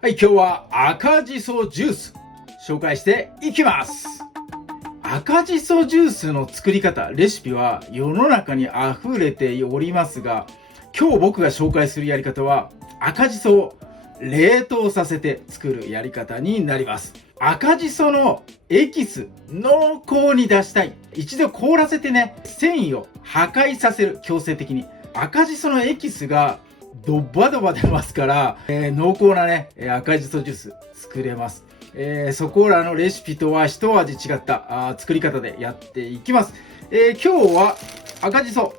はい、今日は赤じそジュース紹介していきます。赤じそジュースの作り方、レシピは世の中に溢れておりますが、今日僕が紹介するやり方は赤じそを冷凍させて作るやり方になります。赤じそのエキス濃厚に出したい。一度凍らせてね、繊維を破壊させる、強制的に。赤じそのエキスがドバドバ出ますから、濃厚なね、赤じそジュース作れます。そこらのレシピとは一味違った作り方でやっていきます。今日は赤じそ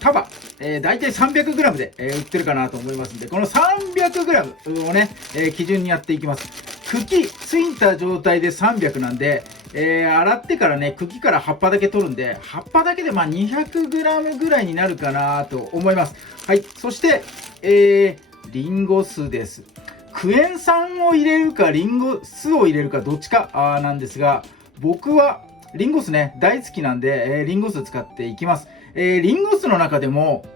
束、大体 300g で、売ってるかなと思いますんで、この 300g をね、基準にやっていきます。茎ついた状態で300なんで、洗ってからね、茎から葉っぱだけ取るんで、葉っぱだけで200g ぐらいになるかなと思います。はい。そして、リンゴ酢です。クエン酸を入れるかリンゴ酢を入れるかどっちかなんですが、僕はリンゴ酢ね大好きなんで、リンゴ酢使っていきます。リンゴ酢の中でも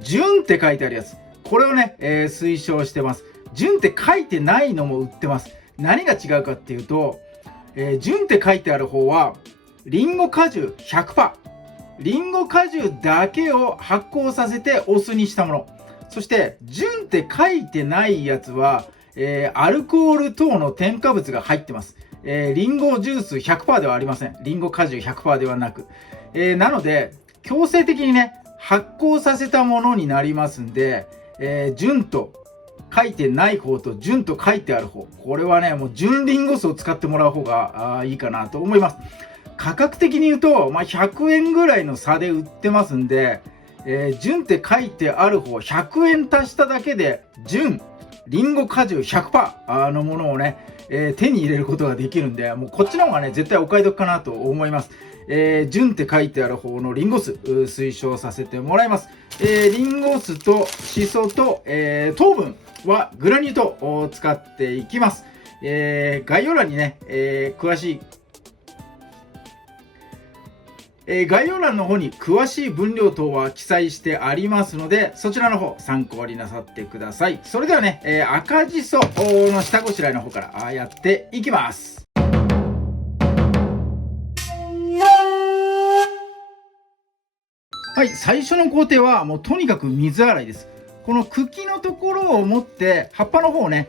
純って書いてあるやつ、これをね、推奨してます。純って書いてないのも売ってます。何が違うかっていうと、純って書いてある方はリンゴ果汁 100%、 リンゴ果汁だけを発酵させてお酢にしたもの。そして純って書いてないやつは、アルコール等の添加物が入ってます。リンゴジュース 100% ではありません。リンゴ果汁 100% ではなく、なので強制的にね発酵させたものになりますんで、純と書いてない方と純と書いてある方、これはねもう純リンゴ酢を使ってもらう方がいいかなと思います。価格的に言うと、100円ぐらいの差で売ってますんで、純って書いてある方100円足しただけで純リンゴ果汁 100% のものをね、手に入れることができるんで、もうこっちの方がね絶対お買い得かなと思います。純って書いてある方のリンゴ酢推奨させてもらいます。リンゴ酢とシソと、糖分はグラニュー糖を使っていきます。概要欄にね、概要欄の方に詳しい分量等は記載してありますので、そちらの方参考になさってください。それではね、赤じその下ごしらえの方からやっていきます。はい、最初の工程はもうとにかく水洗いです。この茎のところを持って葉っぱの方をね、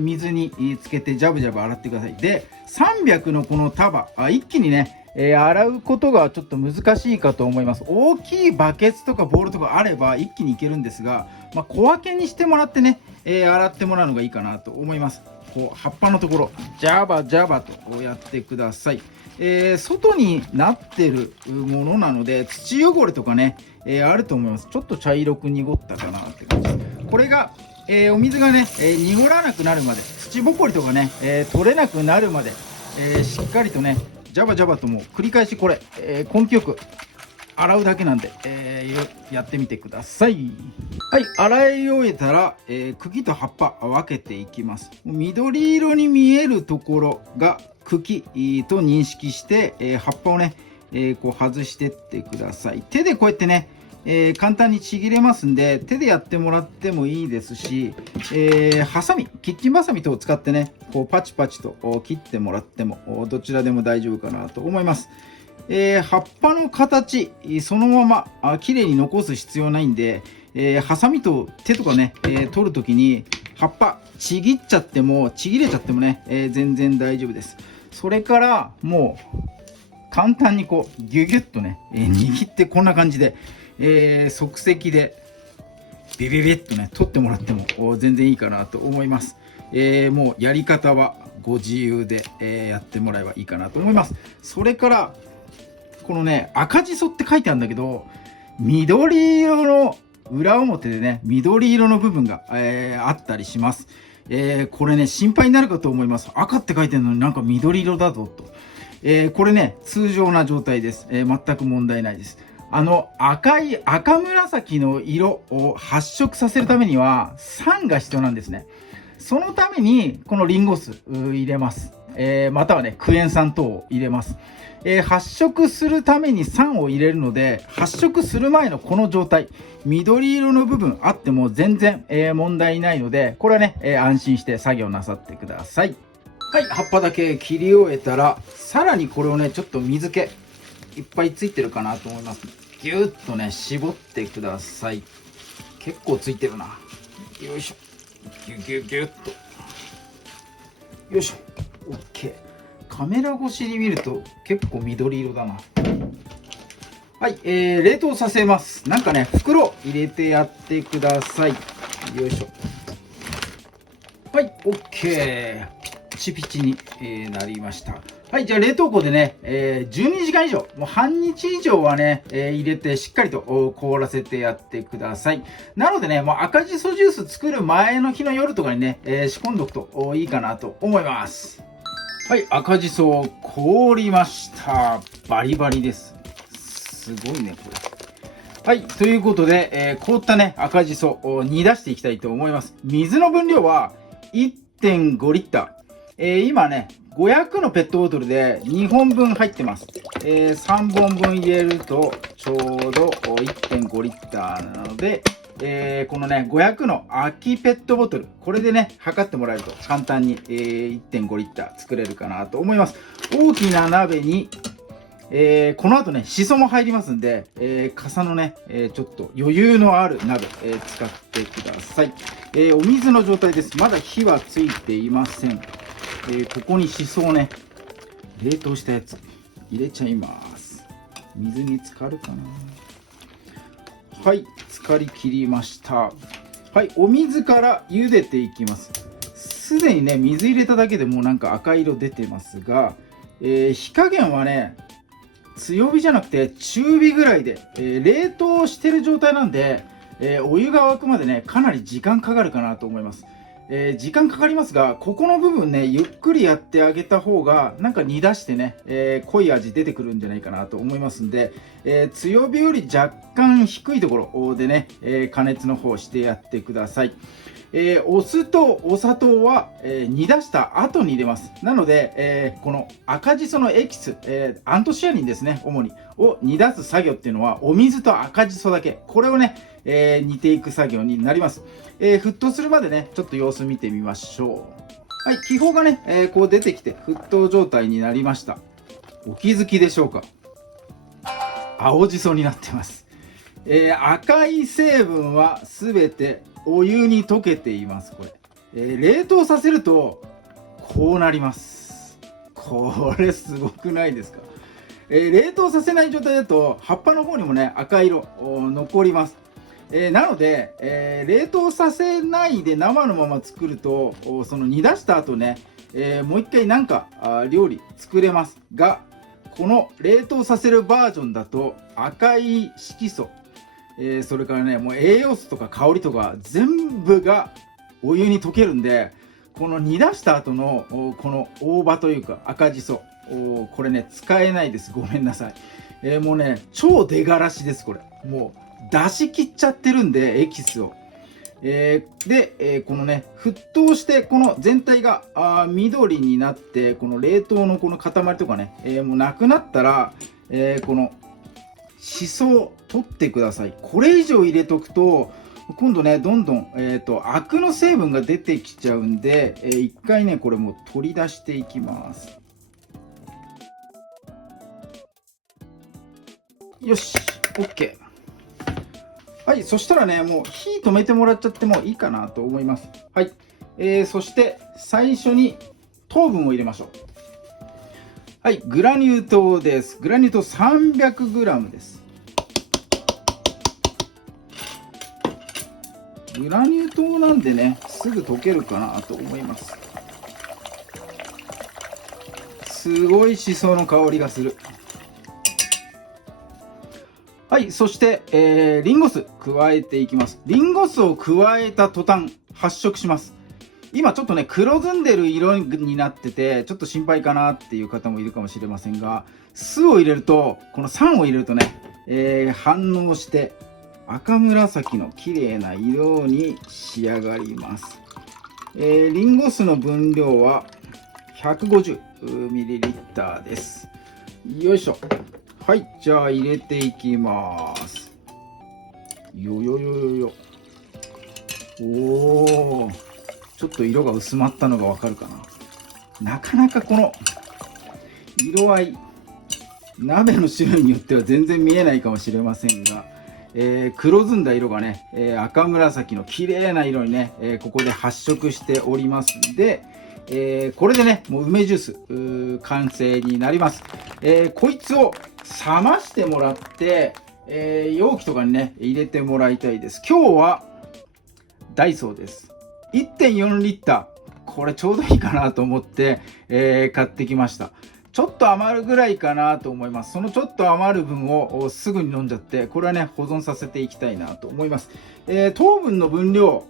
水につけてジャブジャブ洗ってください。で、300のこの束一気にね洗うことがちょっと難しいかと思います。大きいバケツとかボウルとかあれば一気にいけるんですが、小分けにしてもらってね、洗ってもらうのがいいかなと思います。こう葉っぱのところジャバジャバとやってください。外になってるものなので土汚れとかね、あると思います。ちょっと茶色く濁ったかなって感じです。これが、お水がね、濁らなくなるまで、土ぼこりとかね、取れなくなるまで、しっかりとねジャバジャバともう繰り返しこれ、根気よく洗うだけなんで、やってみてください。はい、洗い終えたら、茎と葉っぱ分けていきます。緑色に見えるところが茎と認識して、葉っぱをね、こう外してってください。手でこうやってね、簡単にちぎれますんで手でやってもらってもいいですし、ハサミ、キッチンバサミ等を使ってねこうパチパチと切ってもらってもどちらでも大丈夫かなと思います。葉っぱの形そのまま綺麗に残す必要ないんで、ハサミと手とかね、取るときに葉っぱちぎれちゃってもね、全然大丈夫です。それからもう簡単にこうギュギュッとね、握ってこんな感じで即席でビビビッとね取ってもらっても全然いいかなと思います。もうやり方はご自由で、やってもらえばいいかなと思います。それからこのね赤じそって書いてあるんだけど、緑色の裏表でね緑色の部分が、あったりします。これね心配になるかと思います。赤って書いてるのになんか緑色だぞと。これね通常な状態です。全く問題ないです。赤紫の色を発色させるためには酸が必要なんですね。そのためにこのリンゴ酢入れます。またはね、クエン酸等を入れます。発色するために酸を入れるので、発色する前のこの状態、緑色の部分あっても全然、問題ないので、これはね、安心して作業なさってください。はい、葉っぱだけ切り終えたら、さらにこれをね、ちょっと水気いっぱいついてるかなと思います。ぎゅーっとね、絞ってください。結構ついてるな。よいしょ。ぎゅぎゅぎゅっと。よいしょ。OK。カメラ越しに見ると結構緑色だな。はい、冷凍させます。なんかね、袋入れてやってください。よいしょ。はい、OK。ピチピチに、なりました。はい、じゃあ冷凍庫でね、12時間以上、もう半日以上はね、入れてしっかりと凍らせてやってください。なのでね、もう赤じそジュース作る前の日の夜とかにね、仕込んどくといいかなと思います。はい、赤じそ凍りました。バリバリです。すごいね、これ。はい、ということで、凍ったね、赤じそを煮出していきたいと思います。水の分量は 1.5 リッター。今ね、500のペットボトルで2本分入ってます。3本分入れるとちょうど 1.5 リッターなので、このね、500の空きペットボトル、これでね、測ってもらえると簡単に、1.5 リッター作れるかなと思います。大きな鍋に、この後ね、しそも入りますんで、傘のね、ちょっと余裕のある鍋、使ってください。お水の状態です。まだ火はついていません。ここにしそをね、冷凍したやつ入れちゃいます。水に浸かるかな。はい、浸かりきりました。はい、お水から茹でていきます。すでにね、水入れただけでもうなんか赤色出てますが、火加減はね、強火じゃなくて中火ぐらいで、冷凍してる状態なんで、お湯が沸くまでね、かなり時間かかるかなと思います。時間かかりますが、ここの部分ね、ゆっくりやってあげた方が、なんか煮出してね、濃い味出てくるんじゃないかなと思いますんで、強火より若干低いところでね、加熱の方してやってください。お酢とお砂糖は、煮出した後に入れます。なので、この赤じそのエキス、アントシアニンですね、主に、を煮出す作業っていうのは、お水と赤じそだけ、これをね、煮ていく作業になります。沸騰するまでね、ちょっと様子見てみましょう。はい、気泡がね、こう出てきて沸騰状態になりました。お気づきでしょうか？青じそになってます。赤い成分はすべてお湯に溶けています。これ、冷凍させるとこうなります。これすごくないですか？冷凍させない状態だと葉っぱの方にもね、赤色残ります。なので、冷凍させないで生のまま作ると、その煮出した後ね、もう一回なんか料理作れますが、この冷凍させるバージョンだと赤い色素、それからね、もう栄養素とか香りとか全部がお湯に溶けるんで、この煮出した後のこの大葉というか赤じそ、これね使えないです。ごめんなさい。もうね、超出がらしです。これもう出し切っちゃってるんで、エキスを。で、このね、沸騰してこの全体が緑になって、この冷凍のこの塊とかね、もうなくなったら、このしそを取ってください。これ以上入れとくと今度ね、どんどん、アクの成分が出てきちゃうんで、一回ね、これも取り出していきます。よし、 OK。はい、そしたらね、もう火止めてもらっちゃってもいいかなと思います。はい、そして最初に糖分を入れましょう。はい、グラニュー糖です。グラニュー糖 300g です。グラニュー糖なんでね、すぐ溶けるかなと思います。すごいしその香りがする。はい、そして、リンゴ酢加えていきます。リンゴ酢を加えた途端発色します。今ちょっとね、黒ずんでる色になっててちょっと心配かなっていう方もいるかもしれませんが、酢を入れると、この酸を入れるとね、反応して赤紫の綺麗な色に仕上がります。リンゴ酢の分量は150。500ml です。よいしょ。はい、じゃあ入れていきます。よよよよよ。おー、ちょっと色が薄まったのがわかるかな。なかなかこの色合い、鍋の種類によっては全然見えないかもしれませんが、黒ずんだ色がね、赤紫の綺麗な色にね、ここで発色しておりますんで、これでね、もう梅ジュース完成になります。こいつを冷ましてもらって、容器とかにね入れてもらいたいです。今日はダイソーです。 1.4 リッター、これちょうどいいかなと思って、買ってきました。ちょっと余るぐらいかなと思います。そのちょっと余る分をすぐに飲んじゃって、これはね保存させていきたいなと思います。糖分の分量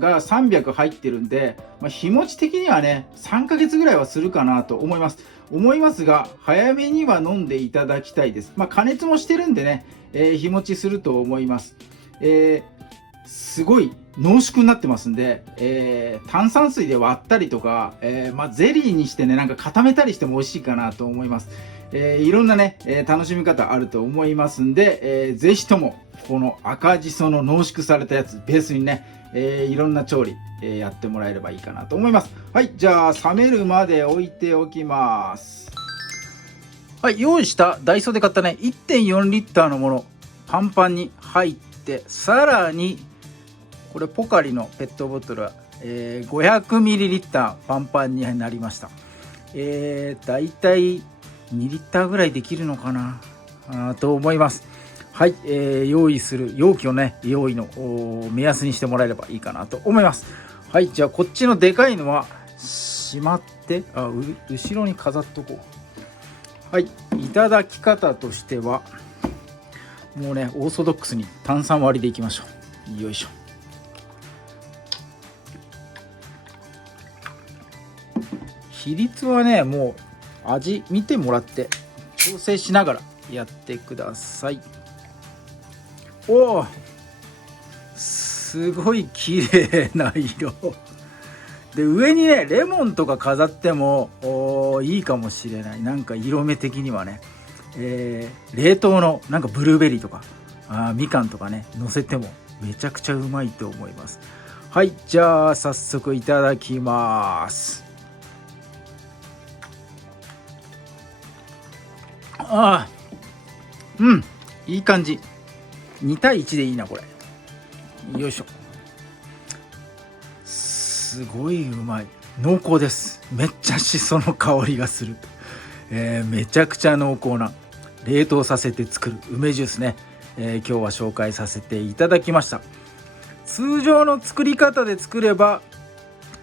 が300入ってるんで、日持ち的にはね3ヶ月ぐらいはするかなと思いますが、早めには飲んでいただきたいです。加熱もしてるんでね、日持ちすると思います。すごい濃縮になってますんで、炭酸水で割ったりとか、ゼリーにしてねなんか固めたりしても美味しいかなと思います。いろんなね、楽しみ方あると思いますんで、ぜひともこの赤じその濃縮されたやつベースにね、いろんな調理、やってもらえればいいかなと思います。はい、じゃあ冷めるまで置いておきます。はい、用意したダイソーで買ったね 1.4 リッターのものパンパンに入って、さらにこれポカリのペットボトルは、500ml パンパンになりました。だいたい2リッターぐらいできるのかなと思います。はい、用意する容器をね用意の目安にしてもらえればいいかなと思います。はい、じゃあこっちのでかいのはしまって後ろに飾っとこう。はい、いただき方としてはもうねオーソドックスに炭酸割りでいきましょう。よいしょ。比率はねもう味見てもらって調整しながらやってください。おー、すごい綺麗な色で、上にねレモンとか飾ってもいいかもしれない。なんか色目的にはね、冷凍のなんかブルーベリーとかみかんとかね乗せてもめちゃくちゃうまいと思います。はい、じゃあ早速いただきます。いい感じ。2対1でいいなこれ。よいしょ。すごいうまい。濃厚です。めっちゃしその香りがする。めちゃくちゃ濃厚な冷凍させて作る梅ジュースね、今日は紹介させていただきました。通常の作り方で作れば、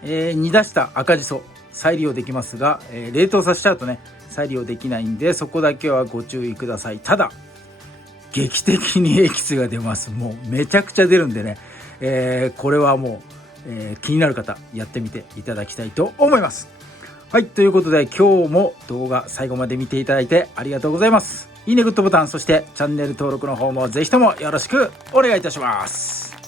煮出した赤じそ再利用できますが、冷凍させちゃうとね再利用できないんで、そこだけはご注意ください。ただ劇的にエキスが出ます。もうめちゃくちゃ出るんでね、これはもう、気になる方やってみていただきたいと思います。はい、ということで今日も動画最後まで見ていただいてありがとうございます。いいね、グッドボタン、そしてチャンネル登録の方もぜひともよろしくお願いいたします。